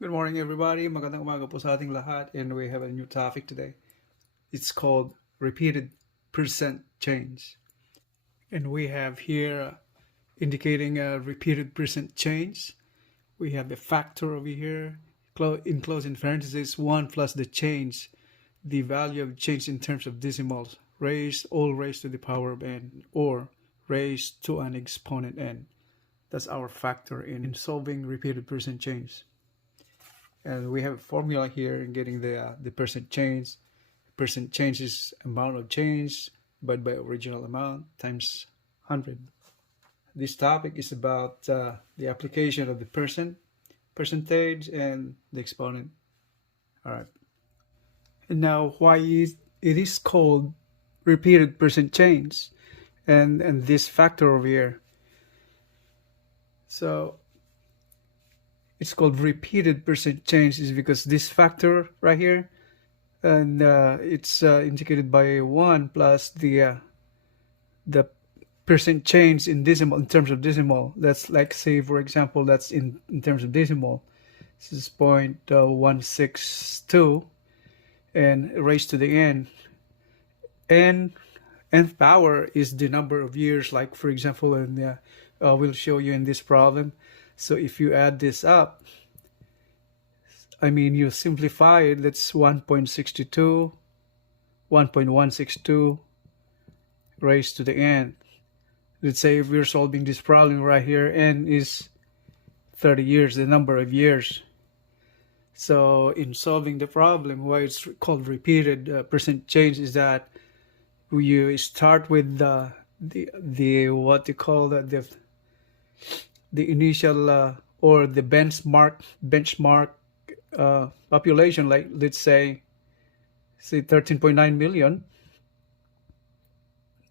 Good morning, everybody. Magandang umaga po sa ating lahat, and we have a new topic today. It's called repeated percent change. And we have here indicating a repeated percent change. We have the factor over here, enclosed in parentheses, 1 plus the change, the value of change in terms of decimals, all raised to the power of n, or raised to an exponent n. That's our factor in solving repeated percent change. And we have a formula here in getting the percent change. Percent change is amount of change divided by original amount times 100. This topic is about the application of the percentage, and the exponent. All right. And now, why it is called repeated percent change, and this factor over here. So it's called repeated percent change is because this factor right here, and it's indicated by 1 plus the percent change in decimal, in terms of decimal. That's like, say for example, that's in terms of decimal. This is 0.162 and raised to the nth power is the number of years, like for example, and we'll show you in this problem. So if you add this up, I mean, you simplify it, that's 1.62, 1.162 raised to the n. Let's say if we're solving this problem right here, n is 30 years, the number of years. So in solving the problem, why it's called repeated percent change is that you start with the what you call the initial or the benchmark population, like let's say 13.9 million.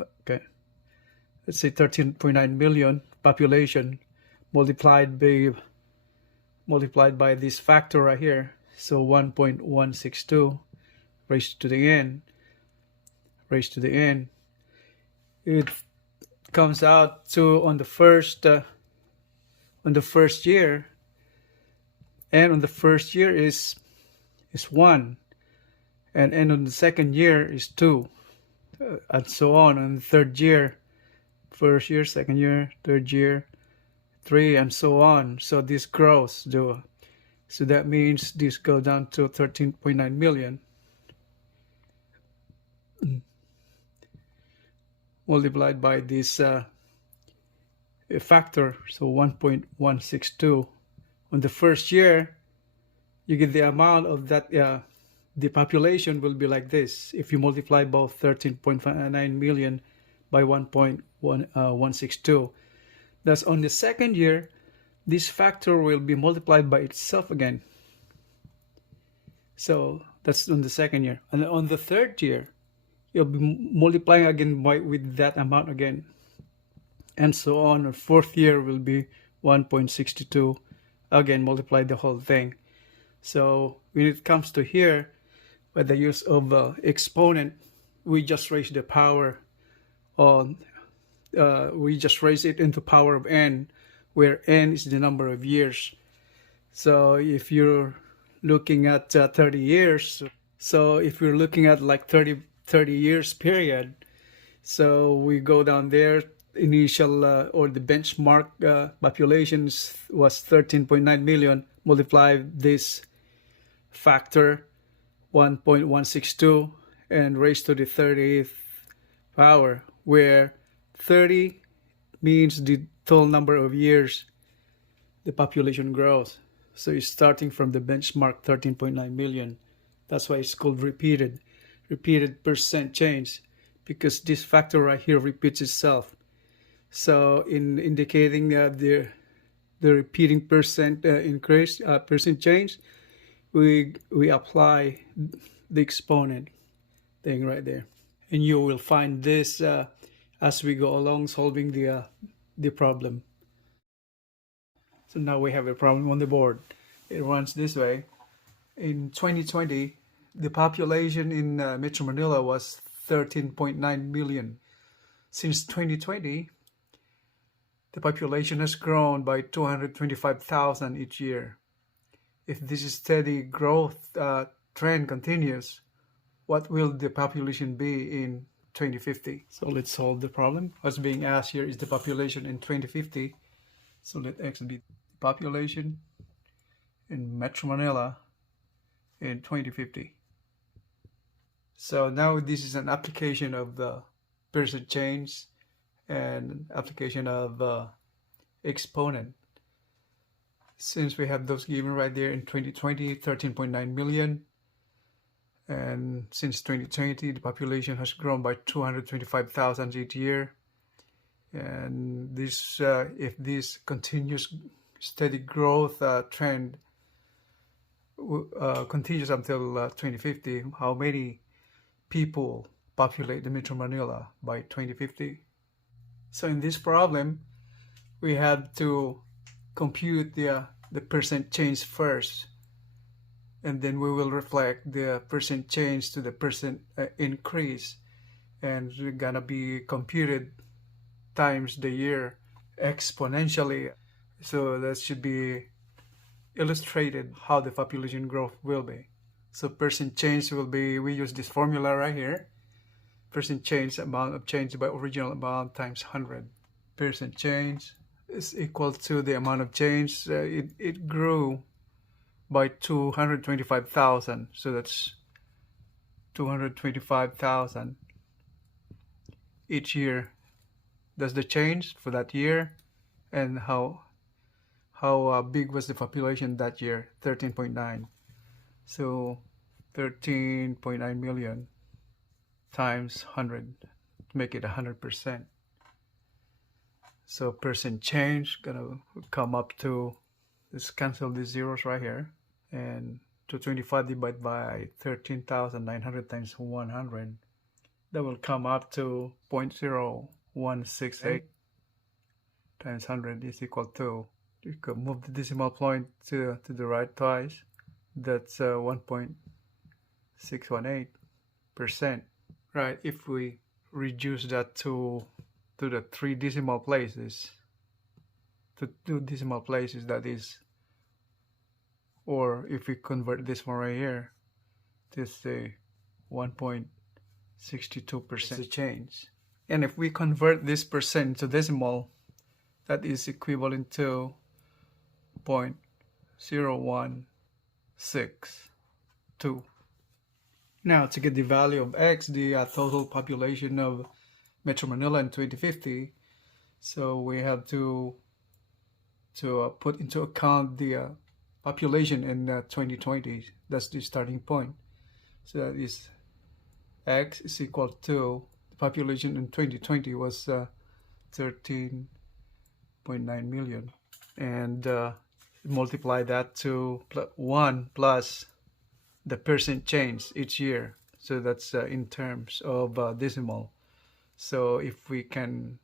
Okay, let's say 13.9 million population multiplied by this factor right here. So 1.162 raised to the n. It comes out to on the first year, and on the first year is 1, and on the second year is 2, and so on the third year, first year, second year, third year, 3, and so on. So this grows, so that means this goes down to 13.9 million multiplied by this factor, so 1.162. On the first year, you get the amount of that, the population will be like this if you multiply both 13.9 million by 1.162. Thus, on the second year, this factor will be multiplied by itself again. So that's on the second year. And on the third year, you'll be multiplying again with that amount again. And so on. The fourth year will be 1.62. Again, multiply the whole thing. So when it comes to here, by the use of exponent, we just raise the power on, we just raise it into power of n, where n is the number of years. So if you're looking at 30 years, so if you're looking at like 30 years period, so we go down there, initial or the benchmark populations was 13.9 million, multiply this factor 1.162 and raised to the 30th power, where 30 means the total number of years the population grows. So it's starting from the benchmark 13.9 million. That's why it's called repeated percent change, because this factor right here repeats itself. So in indicating the repeating percent increase, percent change, we apply the exponent thing right there, and you will find this as we go along solving the problem. So now we have a problem on the board. It runs this way. In 2020, the population in Metro Manila was 13.9 million. Since 2020, the population has grown by 225,000 each year. if this steady growth trend continues, what will the population be in 2050? So let's solve the problem. What's being asked here is the population in 2050. So let X be the population in Metro Manila in 2050. So now this is an application of the percent change and application of exponent. Since we have those given right there in 2020, 13.9 million. And since 2020, the population has grown by 225,000 each year. And this, if this continuous steady growth trend continues until 2050, how many people populate the Metro Manila by 2050? So in this problem, we have to compute the percent change first, and then we will reflect the percent change to the percent increase, and it's gonna be computed times the year exponentially. So that should be illustrated how the population growth will be. So percent change will be, we use this formula right here, percent change, amount of change by original amount times 100. Percent change is equal to the amount of change. It grew by 225,000, so that's 225,000 each year. That's the change for that year. And how big was the population that year? 13.9. So 13.9 million times 100 to make it 100%. So percent change gonna come up to, let's cancel these zeros right here, and 225 divided by 13,900 times 100, that will come up to 0.0168 times 100 is equal to, you could move the decimal point to the right twice, that's 1.618%. Right, if we reduce that to the 3 decimal places, to 2 decimal places, that is, or if we convert this one right here, this is 1.62% change. And if we convert this percent to decimal, that is equivalent to 0.0162. Now, to get the value of X, the total population of Metro Manila in 2050, so we have to put into account the population in 2020. That's the starting point. So that is X is equal to, the population in 2020 was 13.9 million, and multiply that to 1 plus the percent change each year. So that's in terms of decimal. So if we can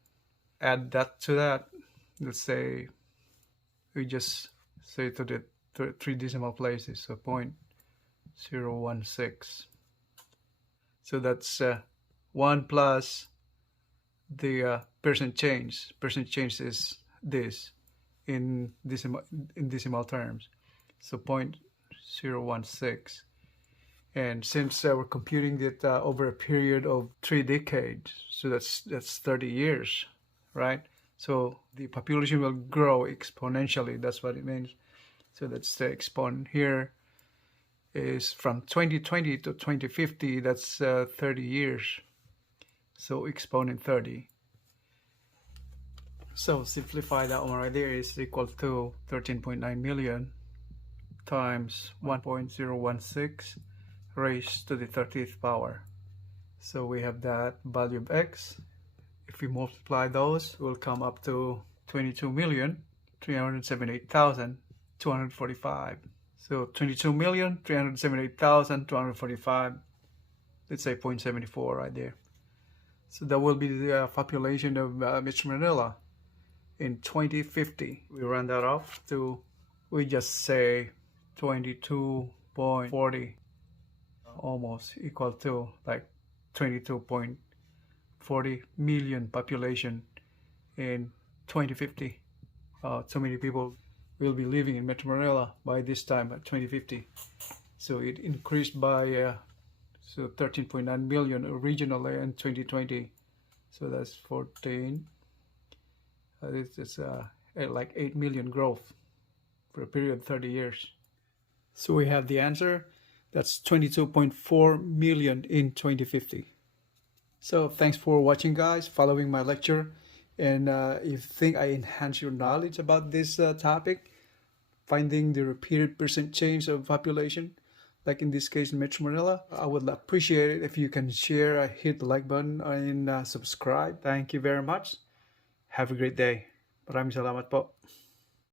add that to that, let's say we just say to the 3 decimal places, so 0.016. So that's 1 plus the percent change. Percent change is this in decimal terms, so 0.016. And since we're computing it over a period of 3 decades, so that's 30 years, right? So the population will grow exponentially. That's what it means. So that's the exponent here is from 2020 to 2050. That's 30 years. So exponent 30. So simplify that one right there is equal to 13.9 million times 1.016 raised to the 30th power. So we have that value of X. If we multiply those, we'll come up to 22,378,245. So 22,378,245, let's say 0.74 right there. So that will be the population of Metro Manila in 2050. We round that off to, we just say 22.40, almost equal to like 22.40 million population in 2050. So many people will be living in Metro Manila by this time at 2050. So it increased by 13.9 million originally in 2020. So that's 14. It's like 8 million growth for a period of 30 years. So we have the answer. That's 22.4 million in 2050. So thanks for watching, guys, following my lecture. And if you think I enhance your knowledge about this topic, finding the repeated percent change of population, like in this case in Metro Manila, I would appreciate it if you can share, hit the like button, and subscribe. Thank you very much. Have a great day. Maraming salamat po.